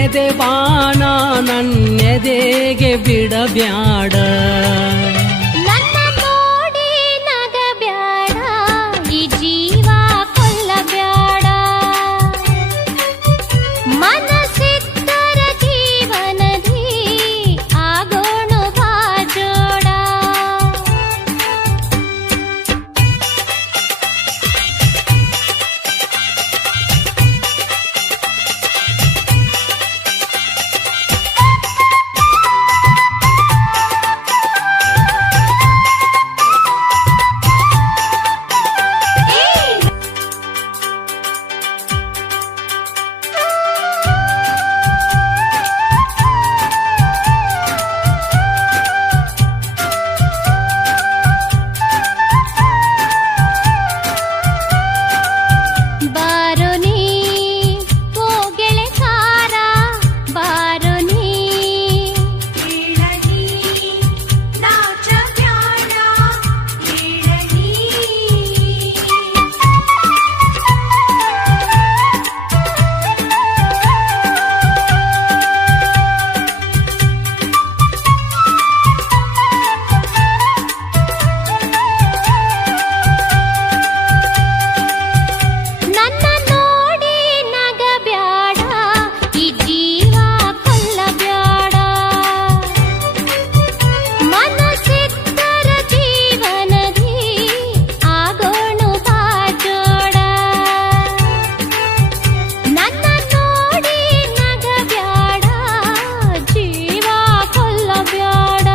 ನಿನ್ನೆದೆ ಬಾಣ ನನ್ನೆದೆಗೆ ಬಿಡಬ್ಯಾಡ. ನನ್ನ ನೋಡಿ ನಗಬ್ಯಾಡ, ಈ ಜೀವ ಕೊಲ್ಲಬ್ಯಾಡ. ಮನಸ್ಸಿದ್ದರ ಜೀವನದಿ ಆಗೋಣ ಬಾಜೋಡ. ಬಾರೋ ನೀ ಓ ಗೆಳೆಕಾರ, ಬಾರೋ ನೀ ಹೇಳಲಿ ನಾಚಬ್ಯಾಡ, ಹೇಳಲಿ ನನ್ನ ನೋಡಿ ನಗಬ್ಯಾಡ, ಈ ಜೀವ ಕೊಲ್ಲಬ್ಯಾಡ. ಮನಸ್ಸಿದ್ದರ ಜೀವನದಿ ಆಗೋಣ ಬಾಜೋಡ. ನನ್ನ ನೋಡಿ ನಗಬ್ಯಾಡ, ಜೀವ ಕೊಲ್ಲಬ್ಯಾಡ.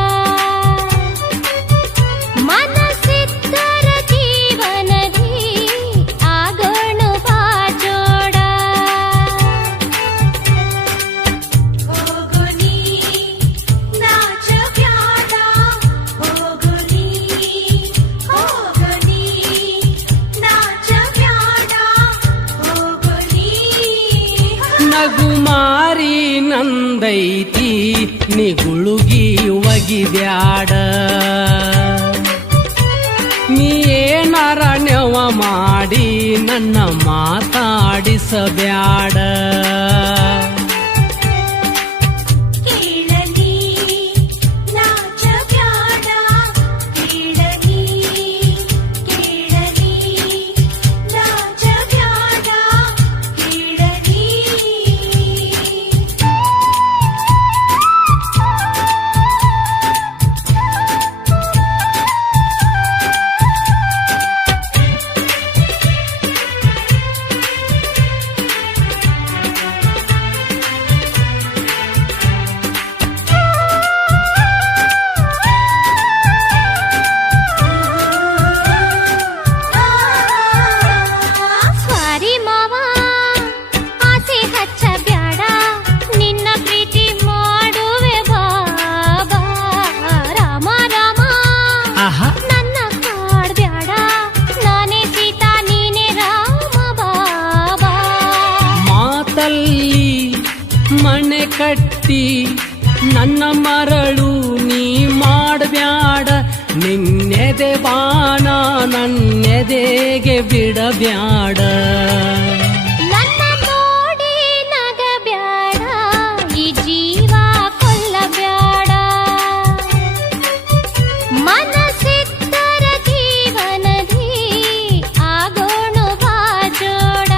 ಮನಸ್ಸಿದ್ದರ ಜೀವನದಿ ಆಗೋಣ ಬಾಜೋಡ. ಹೋಗು ನೀ ನಾಚಬ್ಯಾಡ, ಹೋಗು ನೀ ನಾಚಬ್ಯಾಡ, ಹೋಗು ನೀ ನಗುಮಾರಿ ನಂದೈತಿ ನಿಗುಳುಗಿ ಒಗಿಬ್ಯಾಡ. ನೀ ಏನಾರ ನೆವ ಮಾಡಿ ನನ್ನ ಮಾತಾಡಿಸಬ್ಯಾಡ. ಹೇಳಲಿ ನಾಚಬ್ಯಾಡ, ಹೇಳಲಿ ನಾಚಬ್ಯಾಡ, ಹೇಳಲಿ ಸ್ವಾರಿ ಮಾವ, ಆಸೆ ಹಚ್ಚಬ್ಯಾಡ, ನಿನ್ನ ಪ್ರೀತಿ ಮಾಡುವೆ ಬಾಬಾ. ರಾಮ ರಾಮ ಆಹಾ ನನ್ನ ಕಾಡ್ಬ್ಯಾಡ, ನಾನೇ ಸೀತಾ ನೀನೇ ರಾಮ ಬಾಬಾ. ಮಾತಲ್ಲಿ ಮನೆ ಕಟ್ಟಿ ನನ್ನ ಮರಳು ನೀ ಮಾಡಬ್ಯಾಡ. ನಿನ್ನೆದೆ ಬಾಣ ನನ್ನೆದೆಗೆ ಬಿಡಬ್ಯಾಡ. ನನ್ನ ನೋಡಿ ನಗಬ್ಯಾಡ, ಈ ಜೀವ ಕೊಲ್ಲಬ್ಯಾಡ. ಮನಸ್ಸಿದ್ದರ ಜೀವನದಿ ಆಗೋಣ ಬಾಜೋಡ.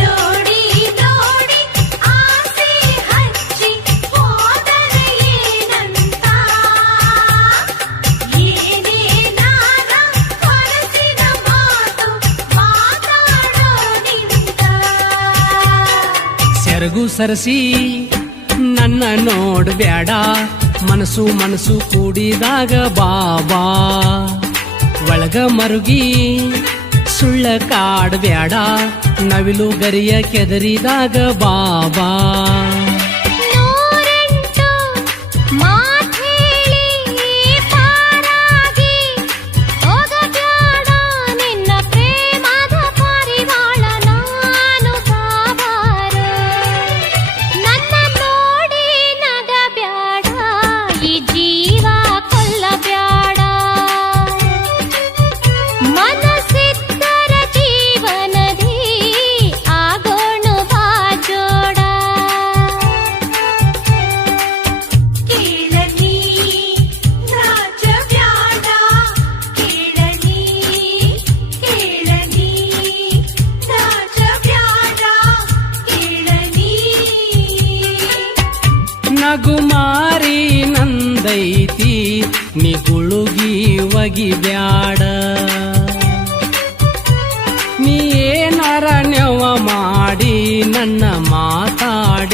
ನೋಡಿ ನೋಡಿ ಆಸೆ ಹಚ್ಚಿ ಹೋದರೆ ಏನಂತ, ಏನೇನಾರ ಹೊರಸಿನ ಮಾತು ಮಾತಾಡೋ ನಿಂತ. ಸೆರಗು ಸರಸಿ ನನ್ನ ನೋಡ್ಬ್ಯಾಡ, ಮನಸ್ಸು ಮನಸ್ಸು ಕೂಡಿದಾಗ ಬಾಬಾ. ಒಳಗ ಮರುಗಿ ಸುಳ್ಳ ಕಾಡ್ಬ್ಯಾಡ, ನವಿಲು ಗರಿಯ ಕೆದರಿದಾಗ ಬಾಬಾ. ನೂರೆಂಟು ಮಾತ್ ಹೇಳಿ ಪಾರಾಗಿ ಹೋಗಬ್ಯಾಡ, ನಿನ್ನ ಪ್ರೇಮದ ಪಾರಿವಾಳ ಬಂದೈತಿ ನೀ ಗುಳುಗಿ ಒಗಿಬ್ಯಾಡ ನೀ ಏನಾರ ನೆವ ಮಾಡಿ ನನ್ನ ಮಾತಾಡಿಸಬ್ಯಾಡ